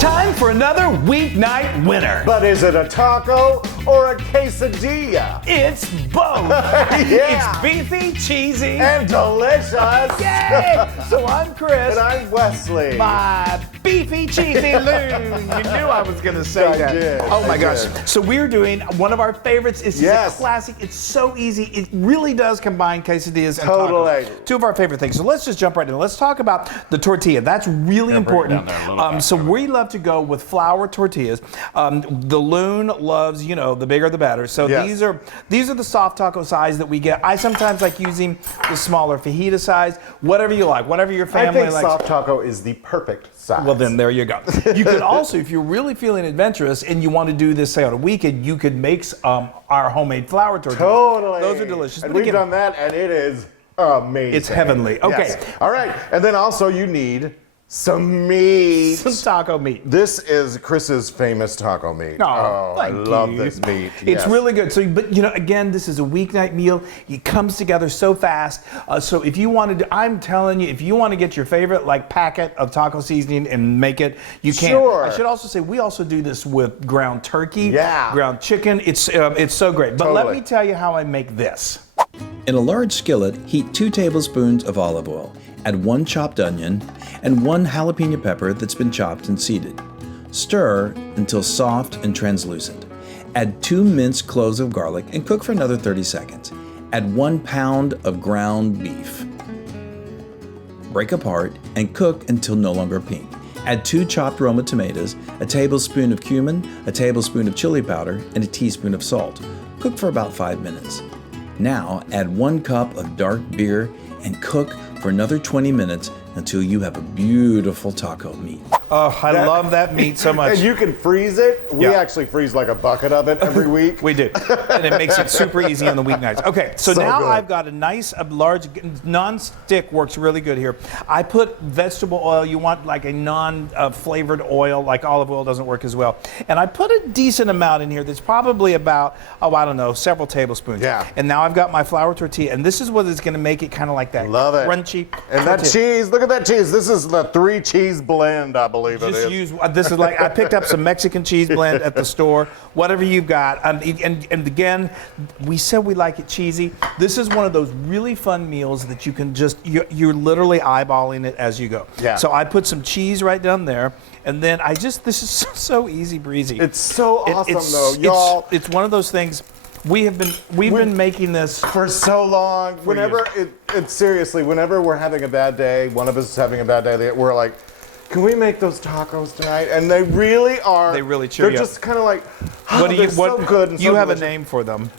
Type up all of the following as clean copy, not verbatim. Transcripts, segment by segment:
time for another weeknight winner. But is it a taco or a quesadilla? It's both. Yeah. It's beefy, cheesy, And delicious. yay! So I'm Chris. And I'm Wesley. My beefy, cheesy Loon. You knew I was going to say I that. did. Oh my I gosh. did. So we're doing one of our favorites. It's Yes. a classic. It's so easy. It really does combine quesadillas and Totally. tacos. Two of our favorite things. So let's just jump right in. Let's talk about the tortilla. That's really important. So we love to go with flour tortillas. The Loon loves, the bigger the better. So Yes. these are the soft taco size that we get. I sometimes like using the smaller fajita size. Whatever you like, whatever your I family think likes. soft taco is the perfect size. Well, then there you go. You could also, if you're really feeling adventurous and you want to do this, say, on a weekend, you could make our homemade flour tortillas. Totally. Those are delicious. And But we've again, done that, and it is amazing. It's heavenly. Okay. Yes. All right. And then also you need some meat. some taco meat. This is Chris's famous taco meat. Oh, I thank love you. this meat. It's Yes. really good. So, but again, this is a weeknight meal. It comes together so fast. So if you wanted to, I'm telling you, if you want to get your favorite packet of taco seasoning and make it, you can. Sure. I should also say we also do this with ground turkey, Yeah. ground chicken. It's so great. But let Totally. me tell you how I make this. In a large skillet, heat 2 tablespoons of olive oil. Add 1 chopped onion and 1 jalapeno pepper that's been chopped and seeded. Stir until soft and translucent. Add 2 minced cloves of garlic and cook for another 30 seconds. Add 1 pound of ground beef. Break apart and cook until no longer pink. Add 2 chopped Roma tomatoes, a tablespoon of cumin, a tablespoon of chili powder, and a teaspoon of salt. Cook for about 5 minutes. Now add 1 cup of dark beer and cook for another 20 minutes until you have a beautiful taco meat. Oh, I love that meat so much. And you can freeze it. We Yeah. actually freeze like a bucket of it every week. We do, and it makes it super easy on the weeknights. Okay, so So now good. I've got a nice, large, non-stick works really good here. I put vegetable oil. You want like a non-flavored oil, like olive oil doesn't work as well. And I put a decent amount in here. That's probably about, I don't know, several tablespoons. Yeah. And now I've got my flour tortilla, and this is what is going to make it kind of like that Love it. crunchy. And that tortilla. cheese, look at that cheese. This is the 3 cheese blend, I believe it Just is. use this is like I picked up some Mexican cheese blend at the store. Whatever you've got, and again, we said we like it cheesy. This is one of those really fun meals that you can you're literally eyeballing it as you go. Yeah. So I put some cheese right down there, and then this is so easy breezy. It's so awesome it's, though, y'all. It's one of those things. We've been making this For so long. Whenever seriously, whenever we're having a bad day, one of us is having a bad day, we're like, can we make those tacos tonight? And they really are. They really cheer you They're up. just kind of like, they're so good. And you so have a delicious. name for them.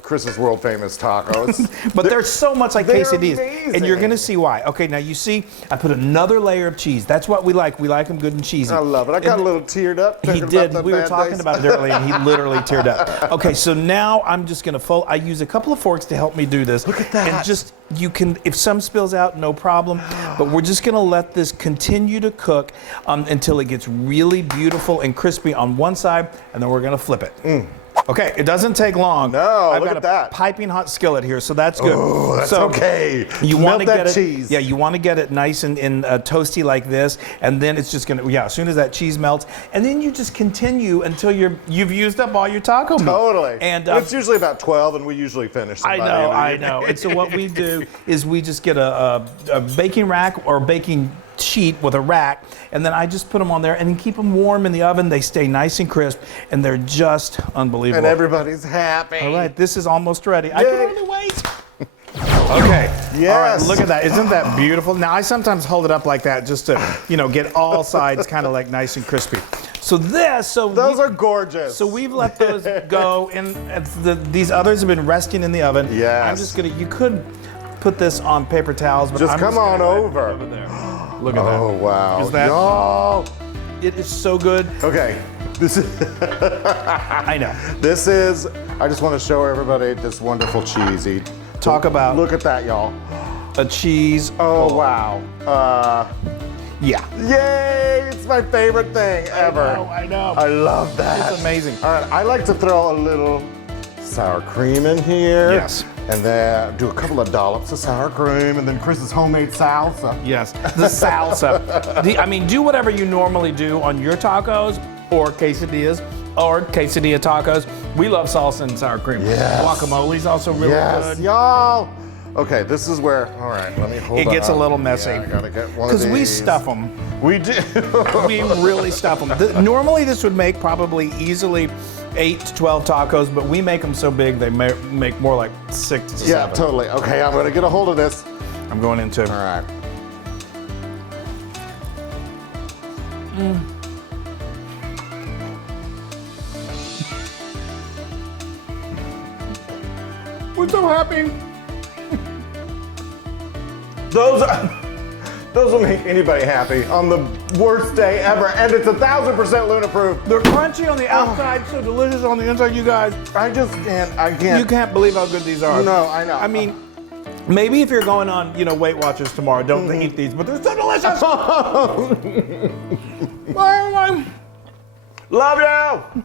Chris's world famous tacos. But they're so much like they're quesadillas. amazing. And you're going to see why. Okay, now you see, I put another layer of cheese. That's what we like. We like them good and cheesy. I love it. I got a little teared up. He thinking did. about the We were bad talking days. about it earlier, and he literally teared up. Okay, so now I'm just going to fold. I use a couple of forks to help me do this. Look at that. And just, if some spills out, no problem. But we're just going to let this continue to cook until it gets really beautiful and crispy on one side, and then we're going to flip it. Okay, it doesn't take long. No, I've look got at a that. piping hot skillet here, so that's good. Oh, that's so okay. You Melt want to that get it, cheese. Yeah, you want to get it nice and toasty like this, and then it's just gonna, as soon as that cheese melts, and then you just continue until you've used up all your taco meat. Totally. And it's usually about 12, and we usually finish. I know. And so what we do is we just get a baking rack or baking sheet with a rack, and then I just put them on there and then keep them warm in the oven. They stay nice and crisp, and they're just unbelievable. And everybody's happy. All right, this is almost ready. I can only wait. Okay. Yes. All right, look at that. Isn't that beautiful? Now, I sometimes hold it up like that just to, get all sides kind of like nice and crispy. Those are gorgeous. So we've let those go, and these others have been resting in the oven. Yes. I'm just you could put this on paper towels, but Just I'm come just on gonna over. Over there. Look at that. Oh, wow. Is that- Y'all. It is so good. Okay. This is. I know. This is. I just want to show everybody this wonderful cheesy. Talk about Look at that, y'all. a cheese. Oh, wow. Yeah. Yay! It's my favorite thing ever. I know. I love that. It's amazing. All right, I like to throw a little sour cream in here. Yes. And then do a couple of dollops of sour cream, and then Chris's homemade salsa. Yes, the salsa. I mean, do whatever you normally do on your tacos or quesadillas or quesadilla tacos. We love salsa and sour cream. Yes. Guacamole's also really good. Y'all. Okay, this is where, all right, let me hold It gets a on. little messy. Yeah, I gotta get one of Because we these. stuff them. We do. We really stuff them. Normally this would make probably easily 8 to 12 tacos, but we make them so big they make more like 6 to 7. Yeah, totally. Okay, I'm gonna get a hold of this. I'm going into. All right. We're so happy. Those will make anybody happy on the worst day ever, and it's 1,000% Loon approved. They're crunchy on the outside, so delicious on the inside, you guys. I can't. You can't believe how good these are. No, I know. I mean, maybe if you're going on, Weight Watchers tomorrow, don't eat these, but they're so delicious. Love you.